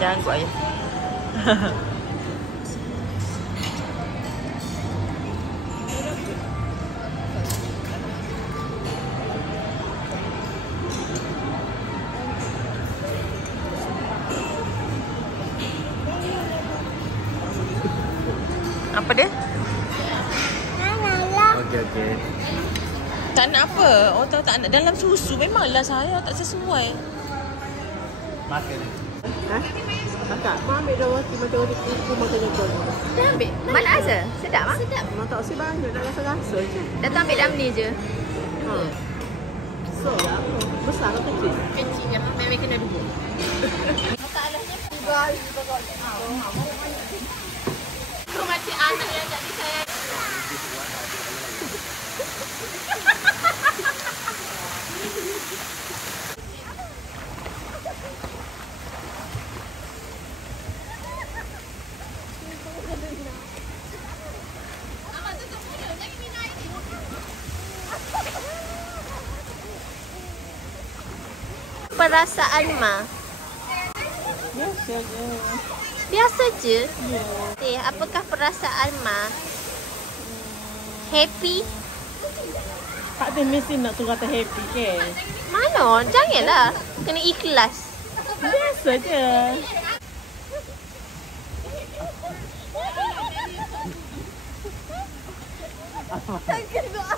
Jangan gua ayah. Apa dia? Okey. Tak nak apa? Oh tak nak dalam susu. Memanglah saya tak sesuai. Makan. Kakak, mau ambil roti macam roti kuku makan jengkol. Dah ambil? Mana ada? Sedap ah? Sedap. Memang tak si banyak, nak rasa-rasa je. Datang ambil dalam ni je. So, besar atau kecil? Kecil je. Memang kena duduk. Masalahnya pegal juga kau tahu. Kau macam anak yang tak disayang. Perasaan Ma? Biasa je. Biasa je? Ya. Apakah perasaan Ma? Happy? Tak ada mesti nak tu kata happy ke? Mana? Janganlah. Kena ikhlas. Biasa je.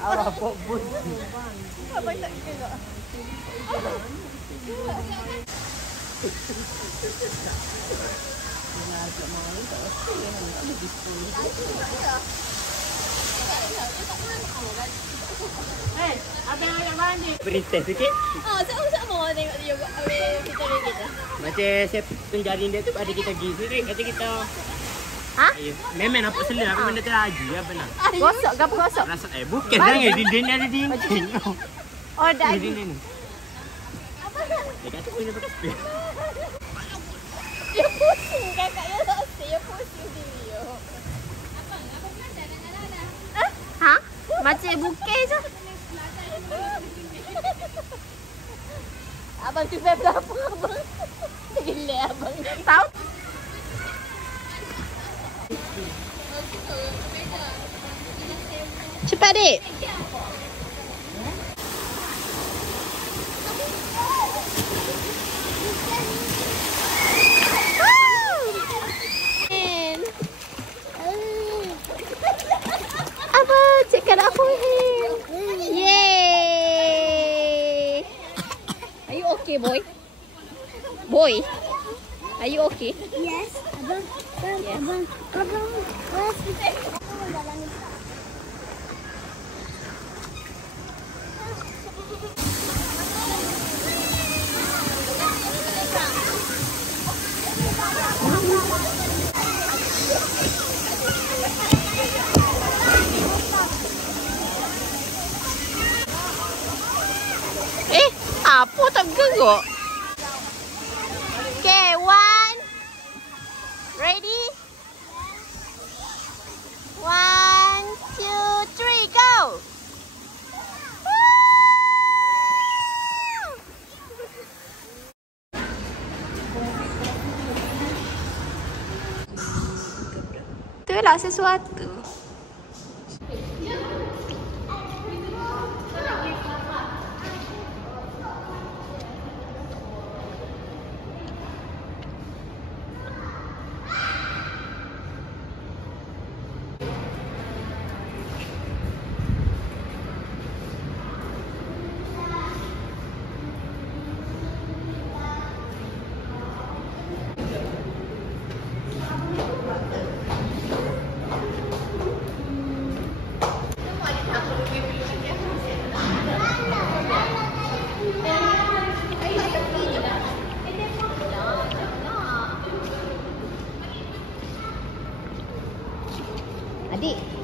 Awak pun bus. Abang tak kena. Abang ayam mandi. Berintes sikit. Sama-sama tengok dia buat kita kita. Macam saya penjarin dia tu ada kita pergi sini. Kata kita. Ha? Ayo. Memang nampak selera aku benda tu lagi ya benar. Gosok ke apa gosok? Rasa bukan jangan dinding ni ada dinding. Oh, dah. Dinding ni. Dia kata punya pakai spray. Dia pusing kakak ya tak dia pusing dia. Abang belajar dah. Ha? Macam bukit je. Abang tu berapa abang? Gila abang. Tahu? Cepat dik. Apa cakap aku him? Yay! Are you okay, boy? Boy, are you okay? Yes, abang. Apa tak gerak? Okay, 1. Ready? 1, 2, 3, go! Itulah sesuatu.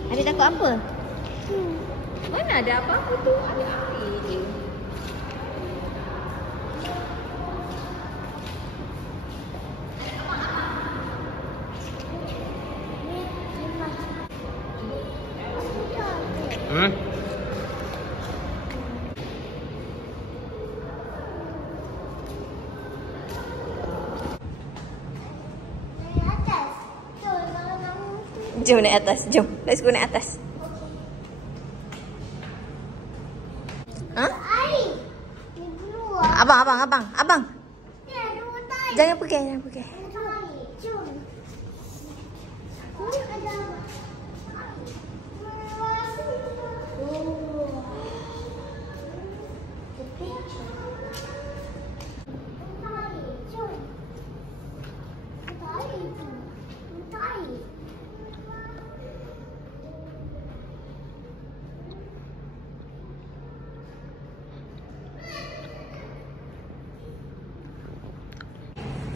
Adik takut apa? Mana ada apa-apa tu? Ada api je. Jom naik atas. Jom. Let's go naik atas. Ha? Abang. Jangan pergi.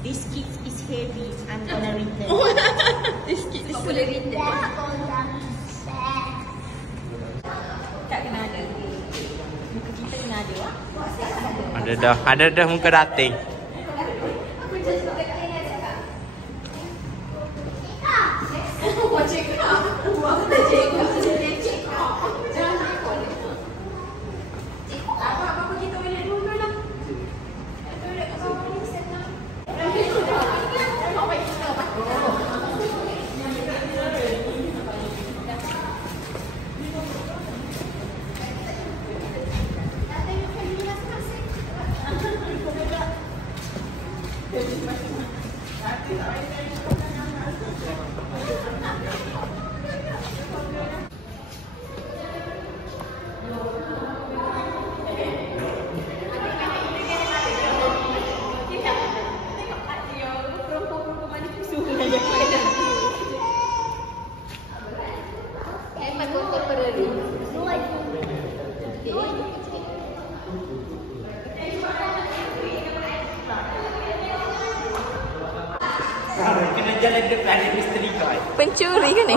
This kit is heavy. I'm gonna return. This kid is boleh return. Tak kena ada. Muka kita kena ada wah. Ada dah muka dating. Kena jalan depan ada misteri kau. Pencuri ke ni?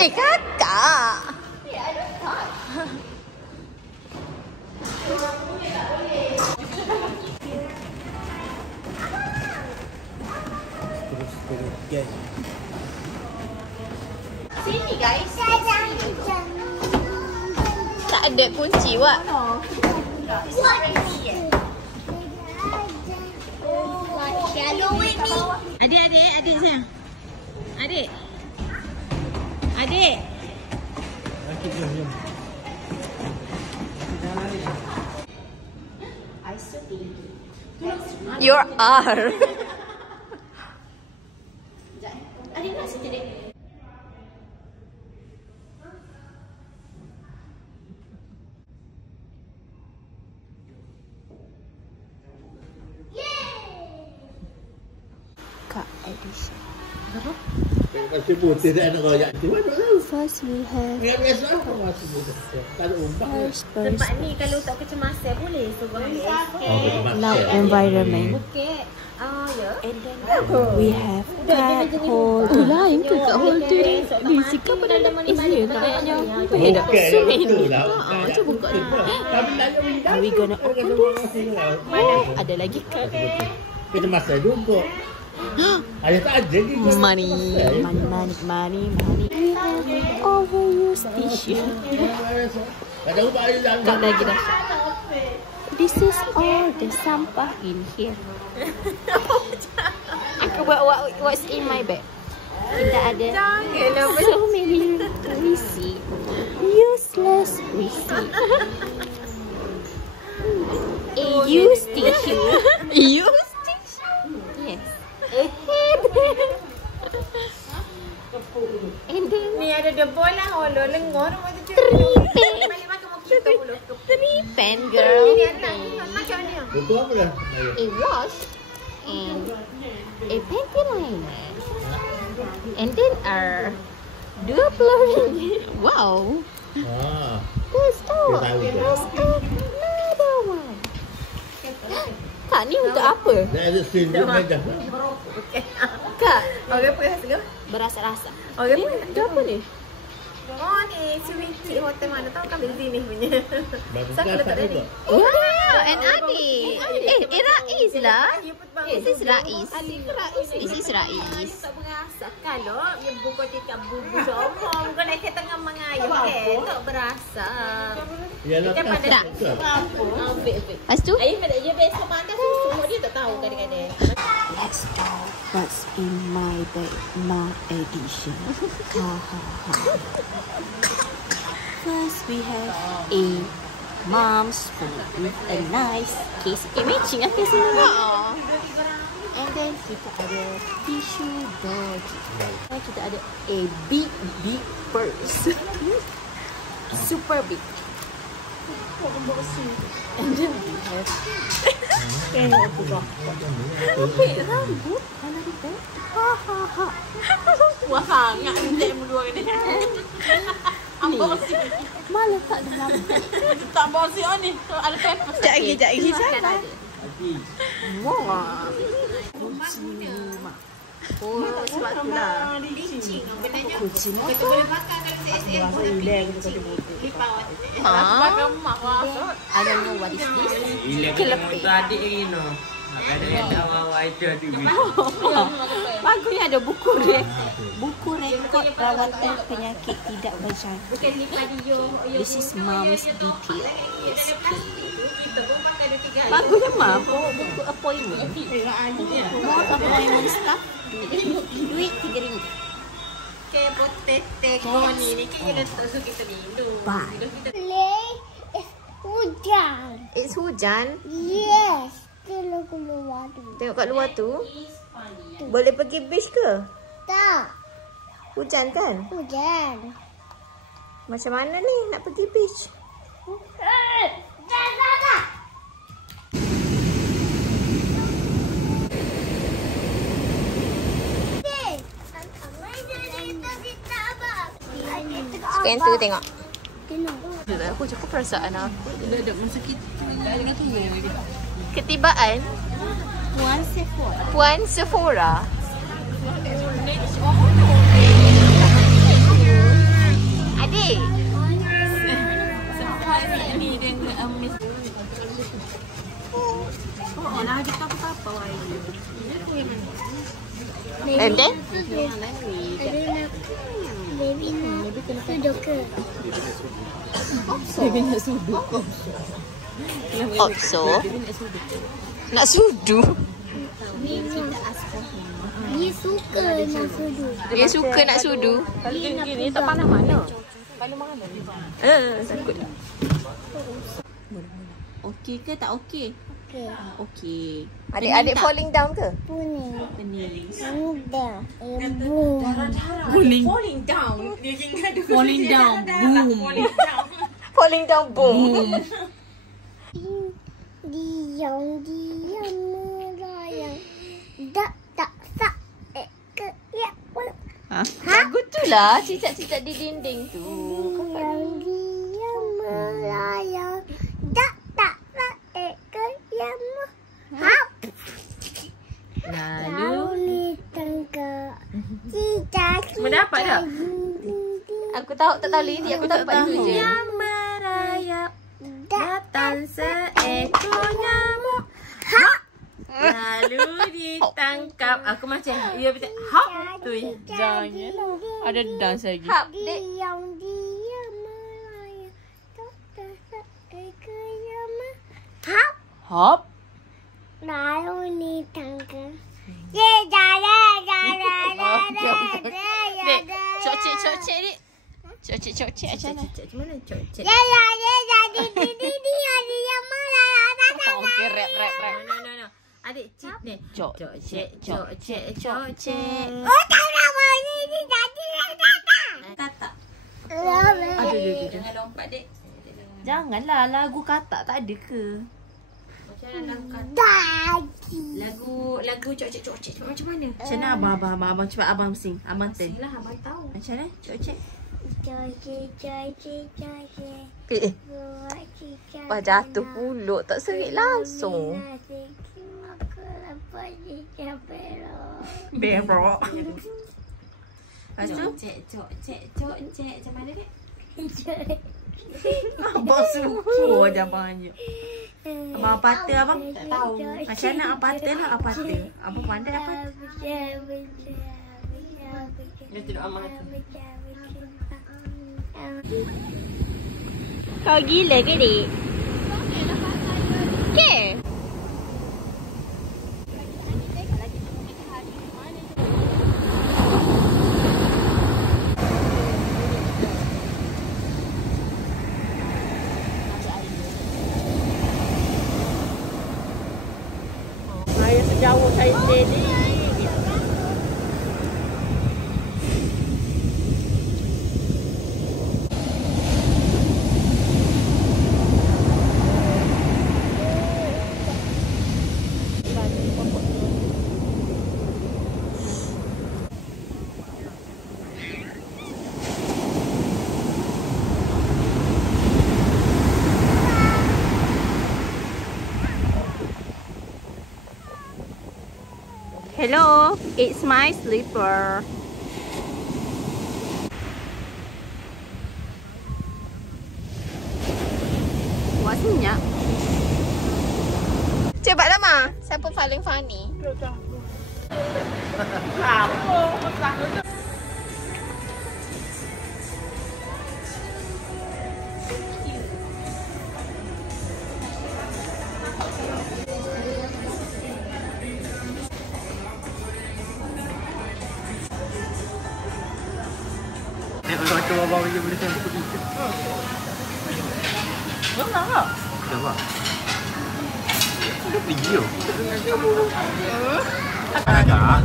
Kakak. Sini guys. Tak ada kunci, Wak. Adik sayang. Adik. Your R. Adik nak situ dek. Kak edition. Kasi putih dah nak royak tu. First we have Biasa apa masih putih. Kalau umpah. Tempat ni kalau tak kecemasan boleh suruh loud environment. Bukit. Ya. And then we have cat hole. Lain ke kat hole tu ni? Di sikap pada iya kayaknya. Cuba buka ni. Are we gonna open this? Ada lagi kat. Kita masa juga. Ada tak ada gitu. Money. Overused tissue. Ada ubah ada. Tak lagi dah. This is all the sampah in here. What's in my bag? Kita ada so many receipt. Useless receipt. A Use tissue. Yes. And then Ni ada debol lah. Holo lengur. Macam tu. Balik makan mau kita pula. 3 pen girl. Ni anak ni macam ni. Betul apa dah? A wash and a panty liner. And then our 20 wow. There's another one. Kak, ni untuk apa? Dah ada sendiri meja. Kak, Orang apa rasa ke? berasa-rasa. Orang apa? Itu apa ni? Oh ni swimming pool hotel mana tahu kami di sini punya. Bagus Siapa letak dia ni? Wow, and Adik. Rais lah. This is Rais. This is Rais. Tak berasa. Kalau dia buka tikam bubu somong. Kau nak ke tengah mengayuh ke? Tak berasa. Yalah Kita pada tak. Lepas tu? Ayah dia besok mana susu. Dia tak tahu kadang-kadang. Let's go. What's in my bag? My edition. Ha ha ha. First we have a mom's food with a nice case. Matching apa semua? And then kita ada tissue bag. Dan kita ada a big purse. Super big. And then we have rambut kalau di bag. Ha ha ha. Wah sangat dia dua ni. Ambosi. Malah tak dalam bag. Tak ambosi ni. Ada paper. Sekejap lagi. Sabar. Wah. Oh, sebab tu lah. Licin. Benarnya. Kucing Kita boleh makan kalau saya lipawat. I don't know what is this. Kelepek. Adik ni no. Ada yang tahu itu di Bagusnya ada buku rekod rawatan penyakit tidak berjangkit. Bukan lipat dia. This is mom's detail. Yes. Kita pun makan 2-3 hari. Bagusnya mah buku appointment. More appointment stuff. Duit RM3. Kayak potet koni ni kita letak so kita minum. Bye. Hujan. It's hujan. Yes. Kalau keluar tu. Tengok kat luar tu. Boleh pergi beach ke? Tak. Hujan kan? Hujan. Macam mana ni nak pergi beach? Tak. Suka yang tu tengok. Tengok. Aku cakap perasaan aku. Ketibaan Puan Sephora. Adik. And then? Baby nak duduk ke? Opso. Nak sudu. Dia suka nak duduk. Dia suka nak sudu. Kalau gini tak pandang mana? Takut. Okey ke tak okey? Okey. Okey. Adik-adik falling down ke? Puning. Pening. Muda. Boom. Falling down. Dia ingat dulu. Falling down. Boom. Falling down boom. Diam melayang. Tak sak ke ya. Lagu tu lah. Cicak-cicak di dinding tu. Diam melayang. Tak sak ke ya. Hap. Lalu tangkap cicak. Mendapat tak? Aku tahu tak tahu lirik. Aku tak tahu je. Yang merayap datang seekor nyamuk. Hap. Lalu ditangkap. Aku macam dia macam hap tu. Jangan lah. Ada dance lagi. Hap, dek. Diam melayang. Tak sak ke ya. Hap. Hop. Lalu ditangkap. Dek, cocek-cocek dik. Cocek-cocek macam mana? Macam mana cocek? Dia yang melayang. Okey, rap. No. Adik cik ni. Cok cek, cok cek, cok cek. Oh, tak nak boleh ni tadi Katak. Aduh. Jangan lompat dek. Janganlah lagu katak tak ada ke? Macam mana lagu katak? Tadi. Lagu cok-cek macam mana? Macam mana abang cepat abang sing. Abang ten. Lah abang tahu. Macam mana? Cok cek. Wah jatuh pulak tak serik langsung. Berok. Lepas tu? Cok cek. Macam mana dek? Abang suruh je abang je. Abang patah abang? Tak tahu. Macam mana abang patah lah abang patah. Abang pandai apa? Dia tidak aman. Kau gila ke, Dik? Okay. Saya sejauh saya steady. Hello, it's my slipper. Wah, senyap. Coba lama. Siapa paling funny? Macam abang je boleh sampai begitu. Benar tak? Nampak? Dia video. Agak.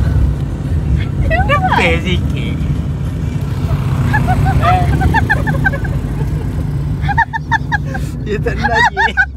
Lebih sikit. Dia tak lagi.